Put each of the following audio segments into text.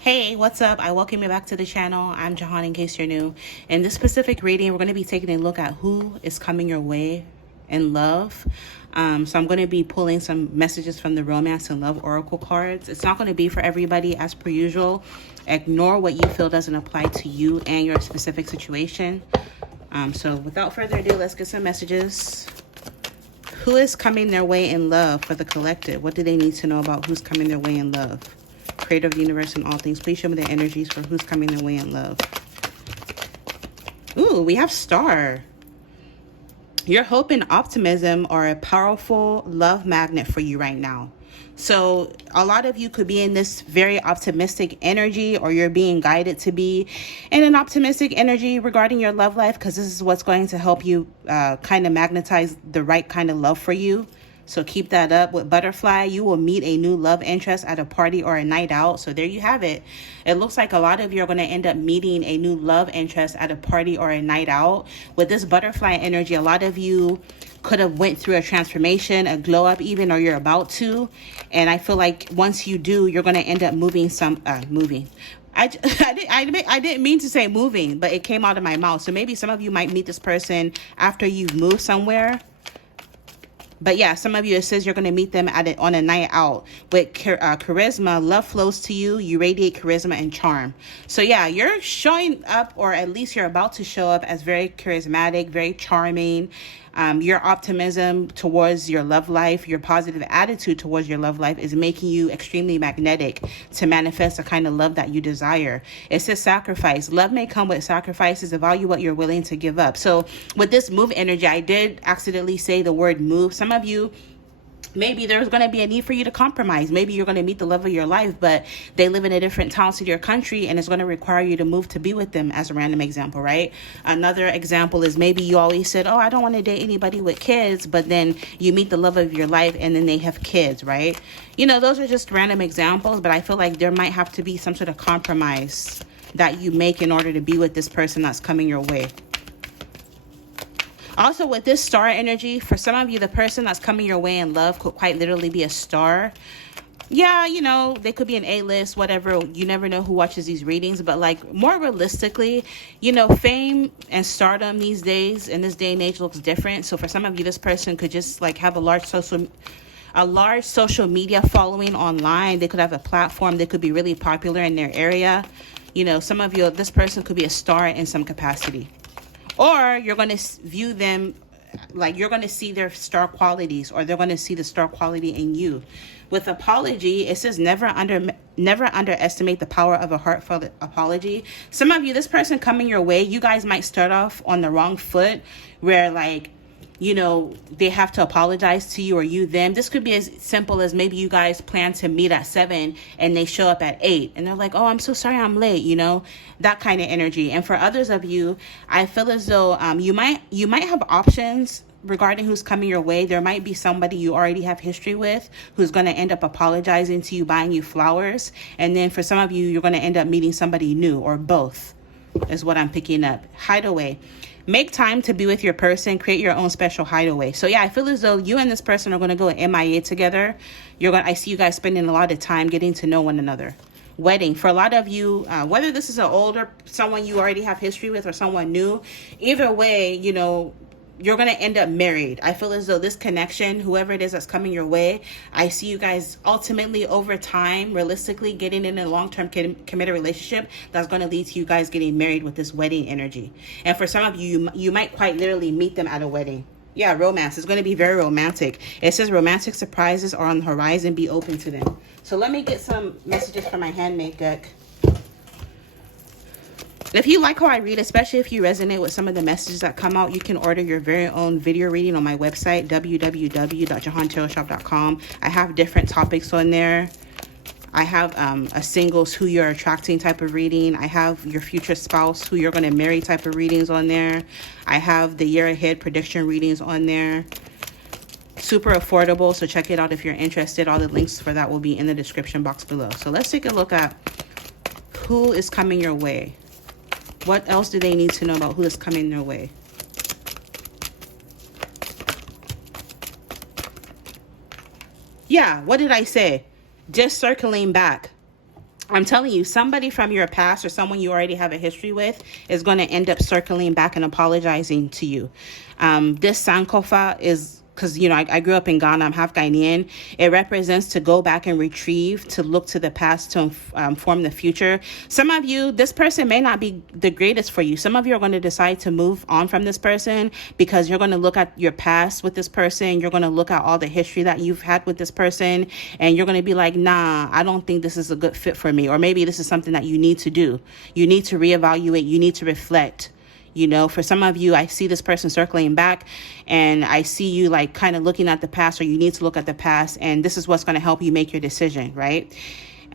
Hey, what's up? I welcome you back to the channel. I'm Jehan, in case you're new. In this specific reading, we're going to be taking a look at who is coming your way in love. So I'm going to be pulling some messages from the romance and love oracle cards. It's not going to be for everybody as per usual. Ignore what you feel doesn't apply to you and your specific situation. So without further ado, let's get some messages. Who is coming their way in love for the collective? What do they need to know about who's coming their way in love? Creator of the universe and all things, please show me the energies for who's coming their way in love. Ooh, we have Star. Your hope and optimism are a powerful love magnet for you right now. So a lot of you could be in this very optimistic energy, or you're being guided to be in an optimistic energy regarding your love life, because this is what's going to help you kind of magnetize the right kind of love for you. So keep that up. With Butterfly, you will meet a new love interest at a party or a night out. So there you have it. It looks like a lot of you are going to end up meeting a new love interest at a party or a night out. With this butterfly energy, a lot of you could have went through a transformation, a glow up even, or you're about to. And I feel like once you do, you're going to end up moving. I didn't mean to say moving, but it came out of my mouth. So maybe some of you might meet this person after you've moved somewhere. But yeah, some of you, it says you're going to meet them on a night out. With charisma, love flows to you. You radiate charisma and charm. So yeah, you're showing up, or at least you're about to show up, as very charismatic, very charming. Your optimism towards your love life, your positive attitude towards your love life is making you extremely magnetic to manifest the kind of love that you desire. It says sacrifice. Love may come with sacrifices. Value what you're willing to give up. So with this move energy, I did accidentally say the word move. Some of you, maybe there's going to be a need for you to compromise. Maybe you're going to meet the love of your life, but they live in a different town, city, or country, and it's going to require you to move to be with them, as a random example, right? Another example is maybe you always said, oh, I don't want to date anybody with kids, but then you meet the love of your life and then they have kids, right? You know, those are just random examples, but I feel like there might have to be some sort of compromise that you make in order to be with this person that's coming your way. Also, with this star energy, for some of you, the person that's coming your way in love could quite literally be a star. Yeah, you know, they could be an A-list, whatever. You never know who watches these readings. But like, more realistically, you know, fame and stardom these days, in this day and age, looks different. So for some of you, this person could just like have a large social media following online. They could have a platform. They could be really popular in their area. You know, some of you, this person could be a star in some capacity. Or you're going to view them like you're going to see their star qualities, or they're going to see the star quality in you. With apology, it says never underestimate the power of a heartfelt apology. Some of you, this person coming your way, you guys might start off on the wrong foot, where like, you know, they have to apologize to you, or you them. This could be as simple as maybe you guys plan to meet at 7 and they show up at 8 and they're like, oh, I'm so sorry I'm late, you know, that kind of energy. And for others of you, I feel as though you might have options regarding who's coming your way. There might be somebody you already have history with who's going to end up apologizing to you, buying you flowers. And then for some of you, you're going to end up meeting somebody new, or both is what I'm picking up. Hideaway. Make time to be with your person. Create your own special hideaway. So yeah, I feel as though you and this person are going to go MIA together. I see you guys spending a lot of time getting to know one another. Wedding. For a lot of you, whether this is an older, someone you already have history with, or someone new, either way, you know, you're going to end up married. I feel as though this connection, whoever it is that's coming your way, I see you guys ultimately over time, realistically getting in a long-term committed relationship that's going to lead to you guys getting married with this wedding energy. And for some of you, you might quite literally meet them at a wedding. Yeah, romance is going to be very romantic. It says romantic surprises are on the horizon. Be open to them. So let me get some messages from my handmade deck. If you like how I read, especially if you resonate with some of the messages that come out, you can order your very own video reading on my website, www.jehantarotshop.com. I have different topics on there. I have a singles, who you're attracting type of reading. I have your future spouse, who you're going to marry type of readings on there. I have the year ahead prediction readings on there. Super affordable, so check it out if you're interested. All the links for that will be in the description box below. So let's take a look at who is coming your way. What else do they need to know about who is coming their way? Yeah, what did I say? Just circling back. I'm telling you, somebody from your past or someone you already have a history with is going to end up circling back and apologizing to you. This Sankofa is because, I grew up in Ghana. I'm half Ghanaian. It represents to go back and retrieve, to look to the past, to form the future. Some of you, this person may not be the greatest for you. Some of you are going to decide to move on from this person because you're going to look at your past with this person. You're going to look at all the history that you've had with this person, and you're going to be like, nah, I don't think this is a good fit for me. Or maybe this is something that you need to do. You need to reevaluate. You need to reflect. For some of you, I see this person circling back, and I see you like kind of looking at the past, or you need to look at the past, and this is what's going to help you make your decision, right?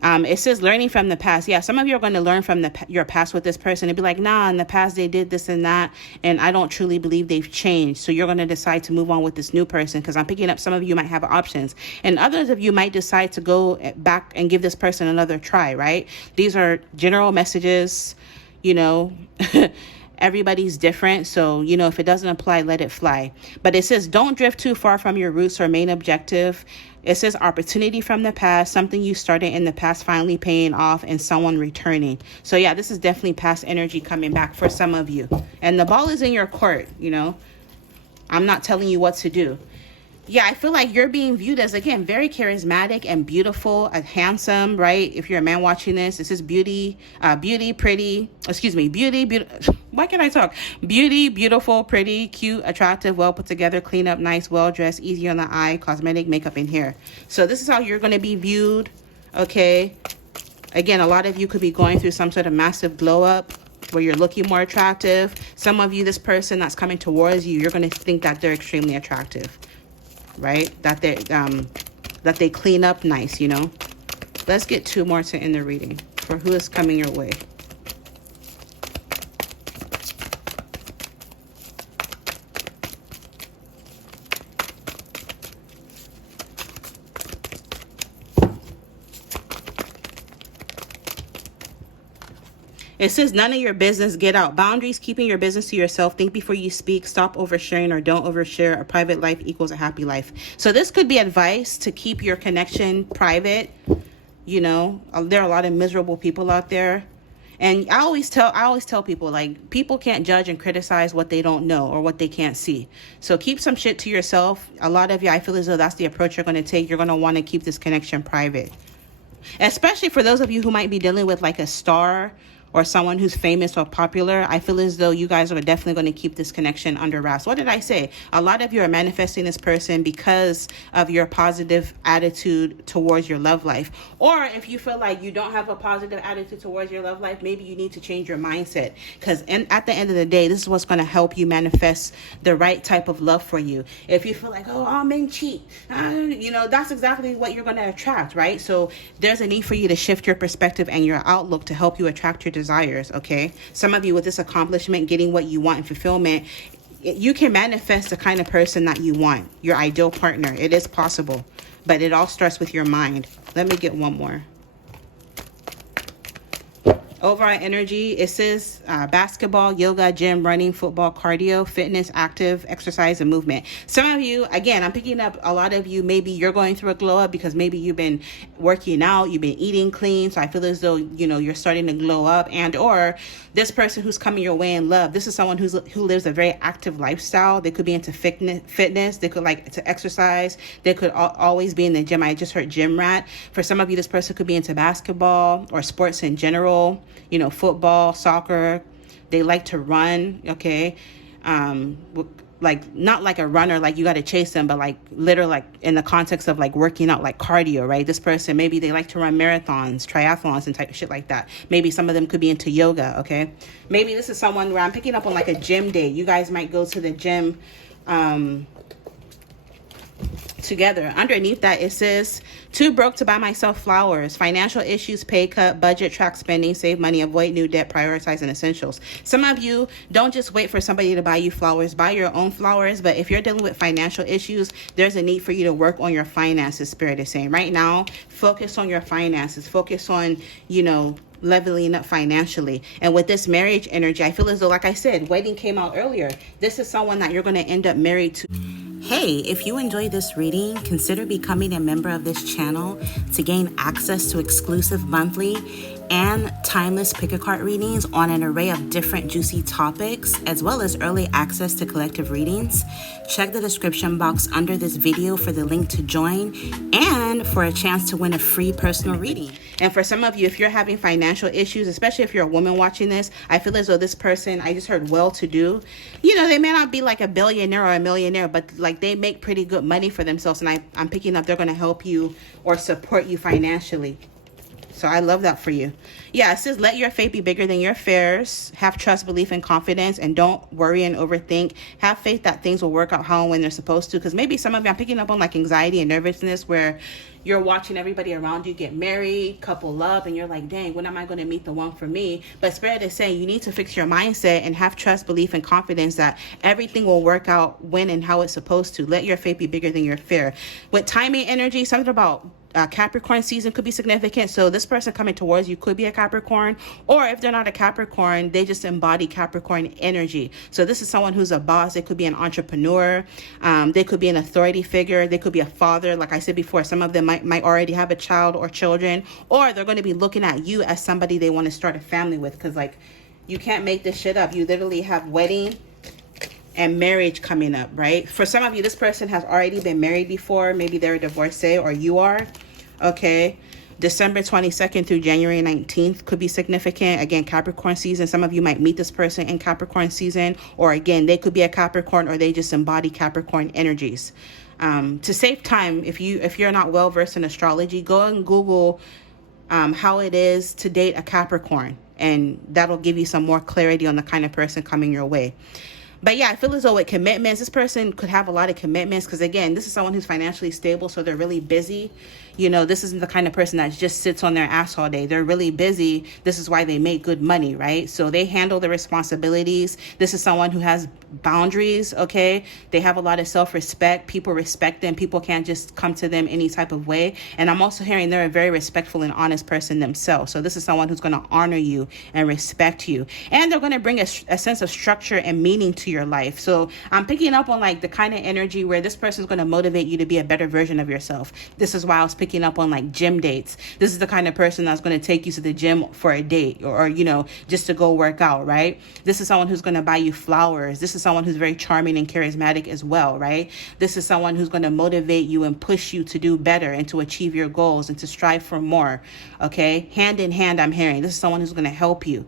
It says learning from the past. Yeah, some of you are going to learn from your past with this person and be like, nah, in the past they did this and that, and I don't truly believe they've changed. So you're going to decide to move on with this new person, because I'm picking up some of you might have options, and others of you might decide to go back and give this person another try, right? These are general messages, Everybody's different. So, if it doesn't apply, let it fly. But it says, don't drift too far from your roots or main objective. It says opportunity from the past, something you started in the past finally paying off, and someone returning. So yeah, this is definitely past energy coming back for some of you. And the ball is in your court, I'm not telling you what to do. Yeah, I feel like you're being viewed as, again, very charismatic and beautiful, handsome, right? If you're a man watching this is why can't I talk? Beauty, beautiful, pretty, cute, attractive, well put together, clean up, nice, well dressed, easy on the eye, cosmetic, makeup, and hair. So this is how you're going to be viewed, okay? Again, a lot of you could be going through some sort of massive glow up where you're looking more attractive. Some of you, this person that's coming towards you, you're going to think that they're extremely attractive. Right? That they clean up nice, Let's get two more to end the reading for who is coming your way. It says none of your business, get out. Boundaries, keeping your business to yourself. Think before you speak. Stop oversharing or don't overshare. A private life equals a happy life. So this could be advice to keep your connection private. There are a lot of miserable people out there. And I always tell people, like, people can't judge and criticize what they don't know or what they can't see. So keep some shit to yourself. A lot of you, I feel as though that's the approach you're going to take. You're going to want to keep this connection private. Especially for those of you who might be dealing with like a star or someone who's famous or popular. I feel as though you guys are definitely going to keep this connection under wraps. What did I say? A lot of you are manifesting this person because of your positive attitude towards your love life. Or if you feel like you don't have a positive attitude towards your love life, maybe you need to change your mindset. Because at the end of the day, this is what's going to help you manifest the right type of love for you. If you feel like, oh, all men cheat, that's exactly what you're going to attract, right? So there's a need for you to shift your perspective and your outlook to help you attract your desires, okay? Some of you with this accomplishment, getting what you want and fulfillment, you can manifest the kind of person that you want, your ideal partner. It is possible, but it all starts with your mind. Let me get one more. Overall energy, it says basketball, yoga, gym, running, football, cardio, fitness, active, exercise, and movement. Some of you, again, I'm picking up a lot of you, maybe you're going through a glow up because maybe you've been working out, you've been eating clean. So I feel as though, you're starting to glow up. And or this person who's coming your way in love, this is someone who lives a very active lifestyle. They could be into fitness. They could like to exercise. They could always be in the gym. I just heard gym rat. For some of you, this person could be into basketball or sports in general. Football, soccer. They like to run, okay? Like, not like a runner, like you got to chase them, but like literally like in the context of like working out, like cardio, right? This person, maybe they like to run marathons, triathlons, and type of shit like that. Maybe some of them could be into yoga, okay? Maybe this is someone where I'm picking up on like a gym day. You guys might go to the gym, together. Underneath that, it says, too broke to buy myself flowers, financial issues, pay cut, budget, track spending, save money, avoid new debt, prioritizing essentials. Some of you don't just wait for somebody to buy you flowers, buy your own flowers. But if you're dealing with financial issues, there's a need for you to work on your finances. Spirit is saying right now, focus on your finances, focus on, leveling up financially. And with this marriage energy, I feel as though, like I said, wedding came out earlier. This is someone that you're going to end up married to. Hey, if you enjoy this reading, consider becoming a member of this channel to gain access to exclusive monthly and timeless pick-a-card readings on an array of different juicy topics, as well as early access to collective readings. Check the description box under this video for the link to join and for a chance to win a free personal reading. And for some of you, if you're having financial issues, especially if you're a woman watching this, I feel as though this person, I just heard well-to-do. You know, they may not be like a billionaire or a millionaire, but like they make pretty good money for themselves. And I'm picking up they're going to help you or support you financially. So I love that for you. Yeah, it says, let your faith be bigger than your affairs. Have trust, belief, and confidence. And don't worry and overthink. Have faith that things will work out how and when they're supposed to. Because maybe some of you, I'm picking up on like anxiety and nervousness where you're watching everybody around you get married, couple love, and you're like, dang, when am I going to meet the one for me? But Spirit is saying you need to fix your mindset and have trust, belief, and confidence that everything will work out when and how it's supposed to. Let your faith be bigger than your fear. With timing energy, something about Capricorn season could be significant. So this person coming towards you could be a Capricorn, or if they're not a Capricorn, they just embody Capricorn energy. So this is someone who's a boss. They could be an entrepreneur. They could be an authority figure. They could be a father. Like I said before, some of them might already have a child or children, or they're going to be looking at you as somebody they want to start a family with. Because like, you can't make this shit up. You literally have wedding and marriage coming up, right? For some of you, this person has already been married before. Maybe they're a divorcee or you are. Okay. December 22nd through January 19th could be significant. Again, Capricorn season. Some of you might meet this person in Capricorn season, or again, they could be a Capricorn or they just embody Capricorn energies. To save time, if you're not well versed in astrology, go and Google how it is to date a Capricorn, and that'll give you some more clarity on the kind of person coming your way. But yeah, I feel as though with commitments, this person could have a lot of commitments because, again, this is someone who's financially stable, so they're really busy. You know, this isn't the kind of person that just sits on their ass all day. They're really busy. This is why they make good money, right? So they handle the responsibilities. This is someone who has boundaries, okay? They have a lot of self-respect. People respect them. People can't just come to them any type of way. And I'm also hearing they're a very respectful and honest person themselves. So this is someone who's going to honor you and respect you. And they're going to bring a sense of structure and meaning to your life. So I'm picking up on like the kind of energy where this person is going to motivate you to be a better version of yourself. This is why I was picking up on like gym dates. This is the kind of person that's going to take you to the gym for a date or you know, just to go work out, right? This is someone who's going to buy you flowers. This is someone who's very charming and charismatic as well, right? This is someone who's going to motivate you and push you to do better and to achieve your goals and to strive for more, okay? Hand in hand, I'm hearing. This is someone who's going to help you.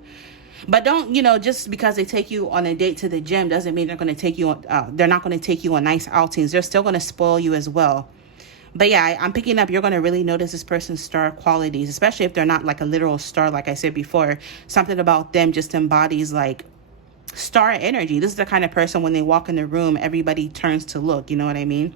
But don't, you know, just because they take you on a date to the gym doesn't mean they're going to take you on, they're not going to take you on nice outings. They're still going to spoil you as well. But yeah, I'm picking up, you're going to really notice this person's star qualities, especially if they're not like a literal star, like I said before. Something about them just embodies like star energy. This is the kind of person when they walk in the room, everybody turns to look, you know what I mean?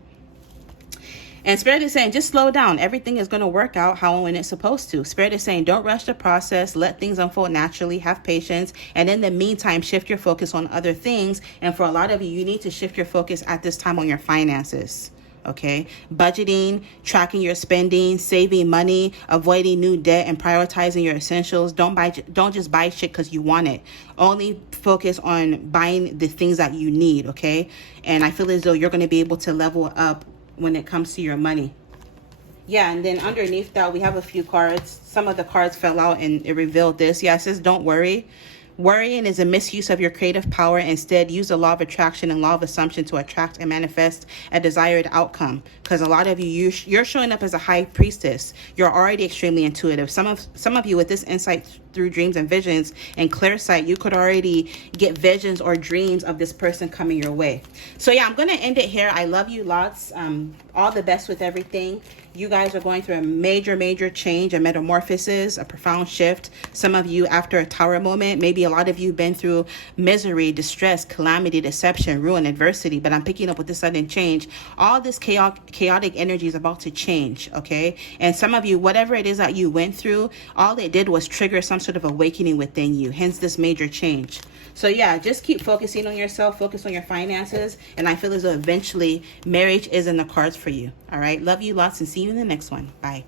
And Spirit is saying, just slow down. Everything is going to work out how and when it's supposed to. Spirit is saying, don't rush the process. Let things unfold naturally. Have patience. And in the meantime, shift your focus on other things. And for a lot of you, you need to shift your focus at this time on your finances. Okay, budgeting, tracking your spending, saving money, avoiding new debt, and prioritizing your essentials. Don't just buy shit because you want it. Only focus on buying the things that you need. Okay, and I feel as though you're going to be able to level up when it comes to your money. Yeah, and then underneath that, we have a few cards. Some of the cards fell out and it revealed this. Yeah, it says, don't worry. Worrying is a misuse of your creative power. Instead, use the law of attraction and law of assumption to attract and manifest a desired outcome. Because a lot of you're showing up as a high priestess. You're already extremely intuitive. Some of you with this insight through dreams and visions and clear sight, you could already get visions or dreams of this person coming your way. So yeah, I'm going to end it here. I love you lots. All the best with everything. You guys are going through a major change, a metamorphosis, a profound shift. Some of you after a tower moment, maybe a lot of you have been through misery, distress, calamity, deception, ruin, adversity, but I'm picking up with this sudden change. All this chaotic energy is about to change, okay? And some of you, whatever it is that you went through, all it did was trigger some sort of awakening within you, hence this major change. So yeah, just keep focusing on yourself, focus on your finances, and I feel as though eventually marriage is in the cards for you. All right, love you lots and see you in the next one. Bye.